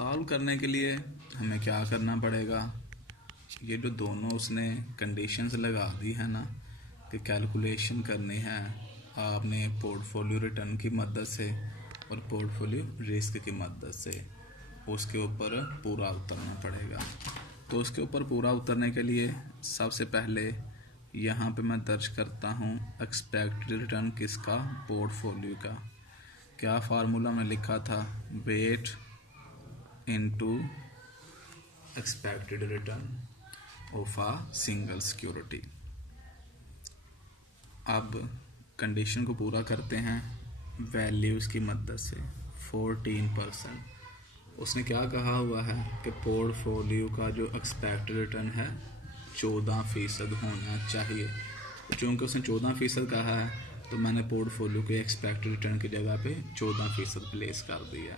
Solve करने के लिए हमें क्या करना पड़ेगा, ये जो दोनों उसने कंडीशंस लगा दी है ना कि कैलकुलेशन करनी है आपने पोर्टफोलियो रिटर्न की मदद से और पोर्टफोलियो रिस्क की मदद से, उसके ऊपर पूरा उतरना पड़ेगा। तो उसके ऊपर पूरा उतरने के लिए सबसे पहले यहाँ पे मैं दर्ज करता हूँ एक्सपेक्टेड रिटर्न किसका, पोर्टफोलियो का। क्या फार्मूला में लिखा था, weight into expected return of a single security. अब कंडीशन को पूरा करते हैं वैल्यूज़ की मदद से। 14%। उसने क्या कहा हुआ है कि पोर्टफोलियो का जो एक्सपेक्टेड रिटर्न है 14% होना चाहिए। तो चूँकि उसने 14% कहा है तो मैंने पोर्टफोलियो के एक्सपेक्टेड रिटर्न की जगह पे 14% प्लेस कर दिया।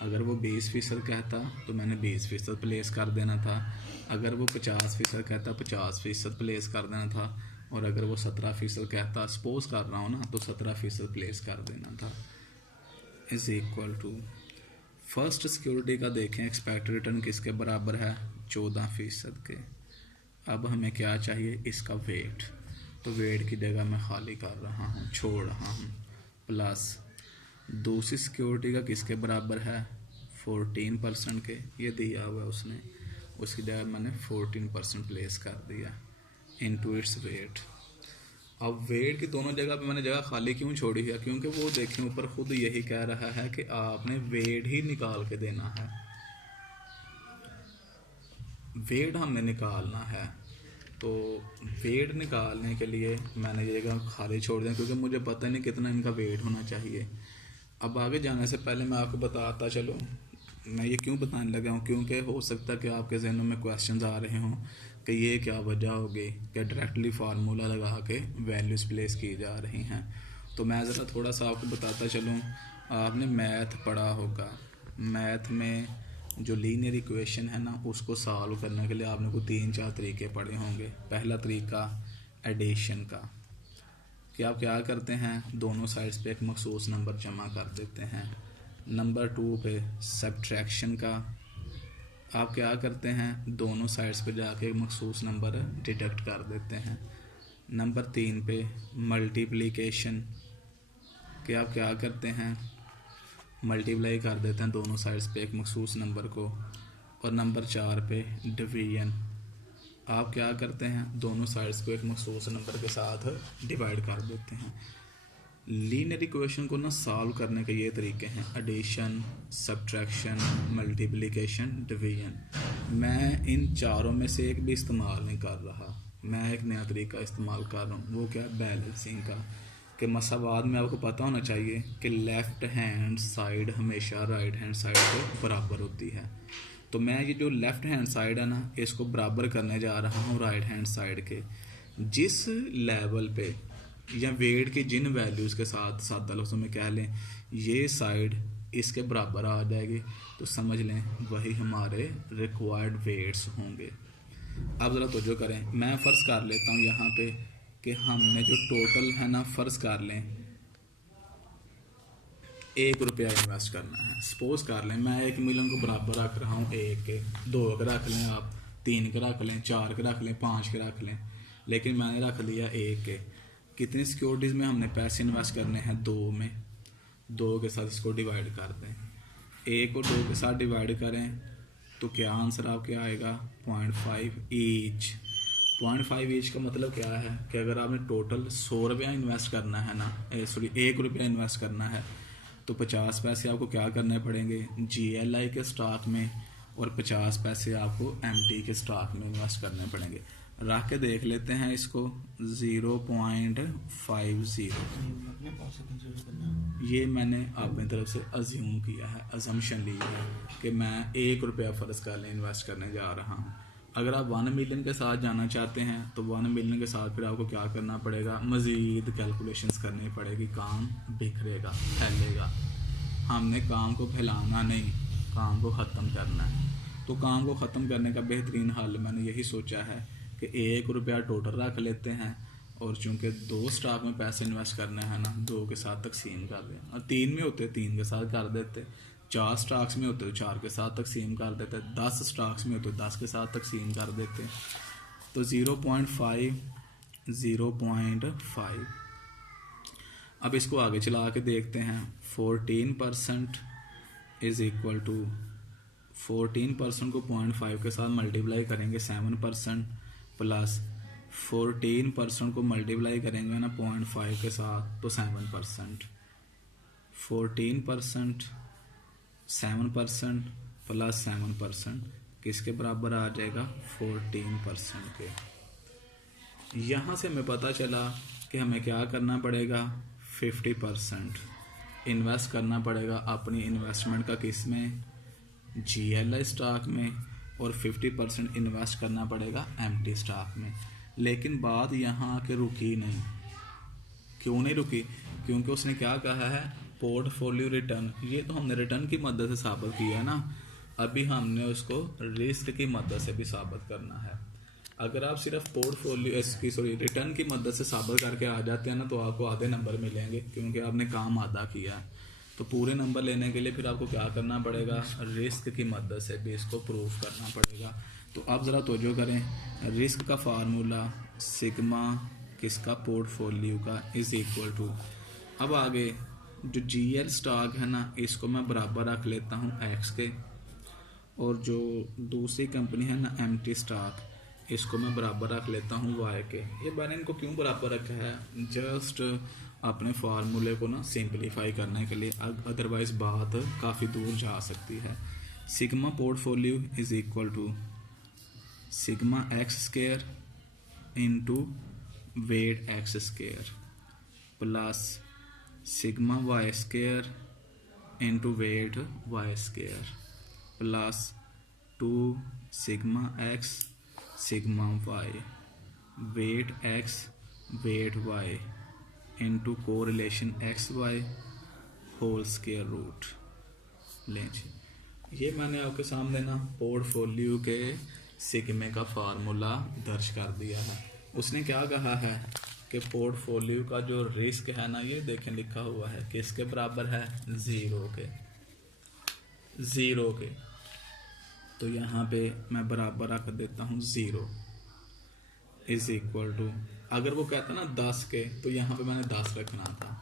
अगर वो 20% कहता तो मैंने 20% प्लेस कर देना था। अगर वो 50% कहता 50% प्लेस कर देना था। और अगर वो 17% कहता, सपोज कर रहा हूँ ना, तो 17% प्लेस कर देना था। Is equal to first security का देखें एक्सपेक्टेड रिटर्न किसके बराबर है, 14% के। अब हमें क्या चाहिए, इसका वेट। तो वेट की जगह मैं खाली कर रहा हूँ, छोड़ रहा हूँ, प्लस दूसरी सिक्योरिटी का किसके बराबर है, 14% के। ये दिया हुआ है उसने, उसकी जगह मैंने 14% प्लेस कर दिया इनटू इट्स वेट। अब वेट की दोनों जगह पे मैंने जगह खाली क्यों छोड़ी है, क्योंकि वो देखें ऊपर खुद यही कह रहा है कि आपने वेट ही निकाल के देना है, वेट हमने निकालना है। तो वेट निकालने के लिए मैंने ये जगह खाली छोड़ दिया, क्योंकि मुझे पता नहीं कितना इनका वेट होना चाहिए। अब आगे जाने से पहले मैं आपको बताता चलो, मैं ये क्यों बताने लगा हूँ, क्योंकि हो सकता है कि आपके जहनों में क्वेश्चंस आ रहे हों कि ये क्या वजह होगी कि डायरेक्टली फार्मूला लगा के वैल्यूज़ प्लेस की जा रही हैं। तो मैं ज़रा थोड़ा सा आपको बताता चलूँ। आपने मैथ पढ़ा होगा, मैथ में जो लीनियर इक्वेशन है ना, उसको सॉल्व करने के लिए आपने को 3-4 तरीके पढ़े होंगे। पहला तरीका एडिशन का, कि आप क्या करते हैं, दोनों साइड्स पे एक मखसूस नंबर जमा कर देते हैं। नंबर 2 पे सब्ट्रैक्शन का, आप क्या करते हैं, दोनों साइड्स पे जाके एक मखसूस नंबर डिडक्ट कर देते हैं। नंबर 3 पे मल्टीप्लिकेशन, कि आप क्या करते हैं, मल्टीप्लाई कर देते हैं दोनों साइड्स पे एक मखसूस नंबर को। और नंबर 4 पे डिवीजन, आप क्या करते हैं, दोनों साइड्स को एक मखसूस नंबर के साथ डिवाइड कर देते हैं। लीनियर इक्वेशन को ना सॉल्व करने के ये तरीके हैं, एडिशन, सब्ट्रैक्शन, मल्टीप्लिकेशन, डिवीजन। मैं इन चारों में से एक भी इस्तेमाल नहीं कर रहा, मैं एक नया तरीका इस्तेमाल कर रहा हूँ, वो क्या है, बैलेंसिंग का। कि मसावाद में आपको पता होना चाहिए कि लेफ़्ट हैंड साइड हमेशा राइट हैंड साइड के बराबर होती है। तो मैं ये जो लेफ़्ट हैंड साइड है ना, इसको बराबर करने जा रहा हूँ राइट हैंड साइड के। जिस लेवल पे या वेट की जिन वैल्यूज़ के साथ सादा लफ्ज़ों में कह लें ये साइड इसके बराबर आ जाएगी, तो समझ लें वही हमारे रिक्वायर्ड वेट्स होंगे। अब ज़रा तवज्जो करें, मैं फ़र्ज़ कर लेता हूँ यहाँ पे कि हमने जो टोटल है ना, फ़र्ज़ कर लें 1 रुपया इन्वेस्ट करना है। सपोज कर लें मैं 1 मिलियन को बराबर रख रहा हूँ, 1 के, 2 के रख लें, आप 3 के रख लें, 4 के रख लें, 5 के रख लें, लेकिन मैंने रख लिया 1 के। कितनी सिक्योरिटीज़ में हमने पैसे इन्वेस्ट करने हैं, 2 में। 2 के साथ इसको डिवाइड कर दें, 1 और 2 के साथ डिवाइड करें तो क्या आंसर आपके आएगा, 0.5 ईच। 0.5 ईच का मतलब क्या है कि अगर आपने टोटल 100 रुपया इन्वेस्ट करना है ना, 1 रुपया इन्वेस्ट करना है, तो 50 पैसे आपको क्या करने पड़ेंगे, GLI के स्टॉक में, और 50 पैसे आपको MT के स्टॉक में इन्वेस्ट करने पड़ेंगे। रख के देख लेते हैं इसको, 0.50। ये मैंने अपनी तरफ से अज्यूम किया है, अजम्पशन ली है कि मैं 1 रुपया फ़र्ज़ कर लें इन्वेस्ट करने जा रहा हूँ। अगर आप 1 मिलियन के साथ जाना चाहते हैं तो 1 मिलियन के साथ फिर आपको क्या करना पड़ेगा, मज़ीद कैलकुलेशंस करनी पड़ेगी, काम बिखरेगा, फैलेगा। हमने काम को फैलाना नहीं, काम को ख़त्म करना है। तो काम को ख़त्म करने का बेहतरीन हल मैंने यही सोचा है कि 1 रुपया टोटल रख लेते हैं, और चूँकि 2 स्टॉक में पैसे इन्वेस्ट करने हैं ना, 2 के साथ तकसीम कर दें, और 3 में होते 3 के साथ कर देते। 4 स्टॉक्स में होते तो 4 के साथ तकसीम कर देते, 10 स्टॉक्स में होते 10 के साथ तकसीम कर देते। तो 0.5 अब इसको आगे चला के देखते हैं। 14% इज़ इक्वल टू 14% को 0.5 के साथ मल्टीप्लाई करेंगे 7% प्लस 14% को मल्टीप्लाई करेंगे ना 0.5 के साथ तो 7%। 14% 7% प्लस 7% किसके बराबर आ जाएगा? 14% के। यहाँ से हमें पता चला कि हमें क्या करना पड़ेगा, 50% इन्वेस्ट करना पड़ेगा अपनी इन्वेस्टमेंट का किस में, GLI स्टॉक में, और 50% इन्वेस्ट करना पड़ेगा MT स्टॉक में। लेकिन बात यहाँ आके रुकी नहीं। क्यों नहीं रुकी? क्योंकि उसने क्या कहा है, पोर्टफोलियो रिटर्न। ये तो हमने रिटर्न की मदद से साबित किया है ना, अभी हमने उसको रिस्क की मदद से भी साबित करना है। अगर आप सिर्फ पोर्टफोलियो रिटर्न की मदद से साबित करके आ जाते हैं ना, तो आपको आधे नंबर मिलेंगे क्योंकि आपने काम आधा किया है। तो पूरे नंबर लेने के लिए फिर आपको क्या करना पड़ेगा, रिस्क की मदद से भी इसको प्रूव करना पड़ेगा। तो आप ज़रा तवज्जो करें, रिस्क का फार्मूला सिग्मा किसका, पोर्टफोलियो का, इज़ इक्वल टू, अब आगे जो GL स्टॉक है ना, इसको मैं बराबर रख लेता हूँ X के, और जो दूसरी कंपनी है ना MT स्टॉक, इसको मैं बराबर रख लेता हूँ Y के। ये मैंने इनको क्यों बराबर रखा है, जस्ट अपने फार्मूले को ना सिंपलीफाई करने के लिए, अदरवाइज बात काफ़ी दूर जा सकती है। Sigma portfolio is equal to sigma X square into weight X square plus sigma Y square into weight Y square plus 2 sigma X sigma Y weight X weight Y into correlation XY whole square root. लें जी, ये मैंने आपके सामने ना portfolio के सिग्मे का formula दर्ज कर दिया है। उसने क्या कहा है कि पोर्टफोलियो का जो रिस्क है ना, ये देखें लिखा हुआ है किसके बराबर है, 0 के। तो यहाँ पे मैं बराबर रख देता हूँ 0 इज़ इक्वल टू, अगर वो कहता ना 10 के, तो यहाँ पे मैंने 10 रखना था।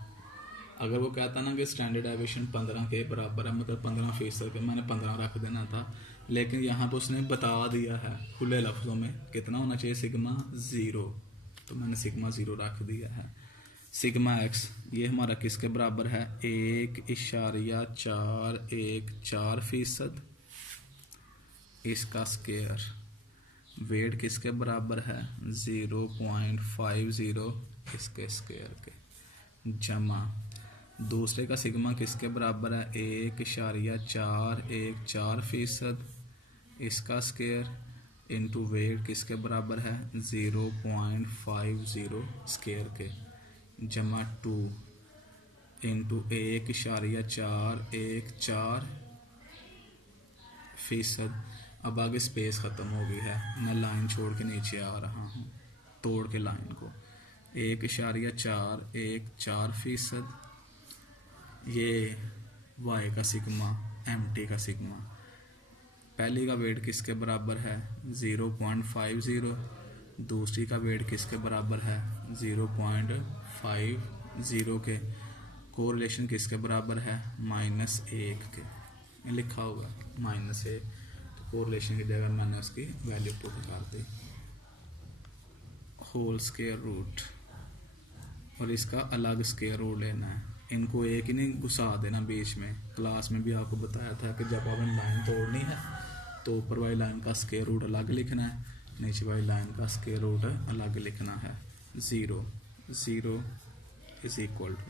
अगर वो कहता ना कि स्टैंडर्ड डेविएशन 15 के बराबर है, मतलब 15% के, मैंने 15 रख देना था। लेकिन यहाँ पे उसने बता दिया है खुले लफ्ज़ों में कितना होना चाहिए, सिग्मा 0, तो मैंने सिग्मा 0 रख दिया है। सिग्मा X ये हमारा किसके बराबर है, 1.414%, इसका स्क्वायर। वेट किसके बराबर है, 0.50 इसके स्क्वायर के, जमा दूसरे का सिग्मा किसके बराबर है, 1.414%, इसका स्क्वायर इंटू वेट किसके बराबर है, 0.50 स्क्वायर के, जमा 2 इंटू 1.414%। अब आगे स्पेस ख़त्म हो गई है, मैं लाइन छोड़ के नीचे आ रहा हूँ, तोड़ के लाइन को। 1.414%, ये Y का सिग्मा, MT का सिग्मा। पहली का वेट किसके बराबर है, 0.50, दूसरी का वेट किसके बराबर है, 0.50 के, कोरिलेशन किसके बराबर है, -1 के, लिखा होगा -1, तो कोरिलेशन की जगह मैंने उसकी वैल्यू पुट कर दी, होल स्क्वायर रूट, और इसका अलग स्क्वायर रूट लेना है। इनको एक ही नहीं घुसा देना बीच में। क्लास में भी आपको बताया था कि जब आपने लाइन तोड़नी है तो ऊपर वाली लाइन का स्क्वायर रूट अलग लिखना है, नीचे वाली लाइन का स्क्वायर रूट अलग लिखना है। 0 इज इक्वल टू,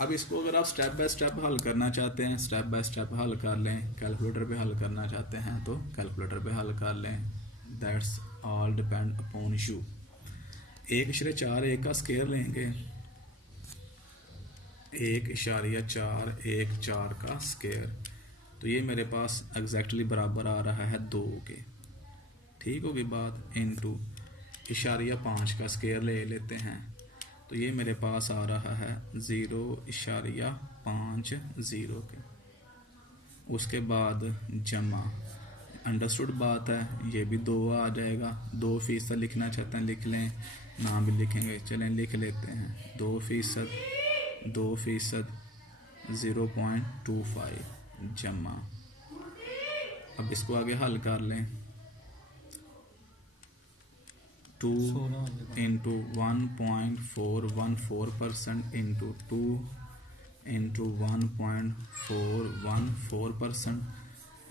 अब इसको अगर आप स्टेप बाय स्टेप हल करना चाहते हैं, स्टेप बाय स्टेप हल कर लें। कैलकुलेटर पे हल करना चाहते हैं तो कैलकुलेटर पे हल कर लें, that's all depend upon you. 1.41 का स्क्वायर लेंगे, 1.414 का स्क्वायर, तो ये मेरे पास एग्जैक्टली बराबर आ रहा है 2 के, ठीक होगी बात। इनटू 0.5 का स्क्वायर ले लेते हैं, तो ये मेरे पास आ रहा है 0.50 के। उसके बाद जमा, अंडरस्टूड बात है, ये भी 2 आ जाएगा। 2% लिखना चाहते हैं लिख लें, ना भी लिखेंगे चलें लिख लेते हैं। 2% 0.25 जमा। अब इसको आगे हल कर लें। 2 इंटू 1.414% इंटू 2 इंटू 1.414%,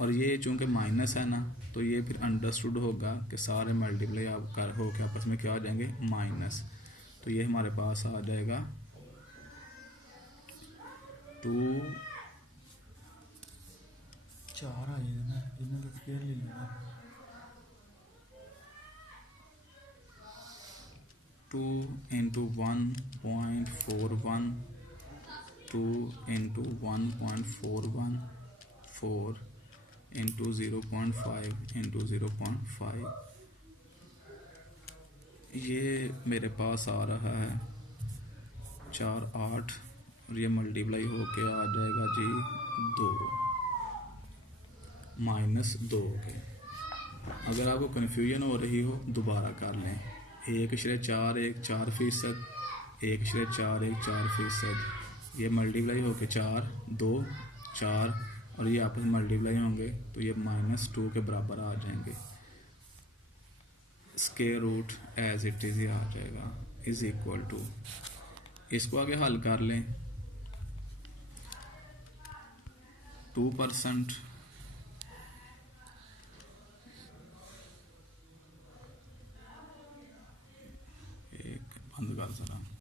और ये चूँकि माइनस है ना, तो ये फिर अंडरस्टूड होगा कि सारे मल्टीप्लाई आप कर हो के आपस में क्या आ जाएंगे, माइनस। तो ये हमारे पास आ जाएगा 2 4 आ जाएगा ना, इन्हें तो स्क्वायर ले लेना। 2 इंटू 1.41, 2 इंटू 1.414 इंटू 0.5 इंटू 0.5, ये मेरे पास आ रहा है 4 8, और ये मल्टीप्लाई होके आ जाएगा जी 2 -2 के। अगर आपको कन्फ्यूजन हो रही हो दोबारा कर लें। 1.4 1 4%, 1.4 1 4%, ये मल्टीप्लाई होके 4 2 4, और ये आपस में मल्टीप्लाई होंगे तो ये -2 के बराबर आ जाएंगे। Square root as it is आ जाएगा इज इक्वल टू, इसको आगे हल कर लें। 2%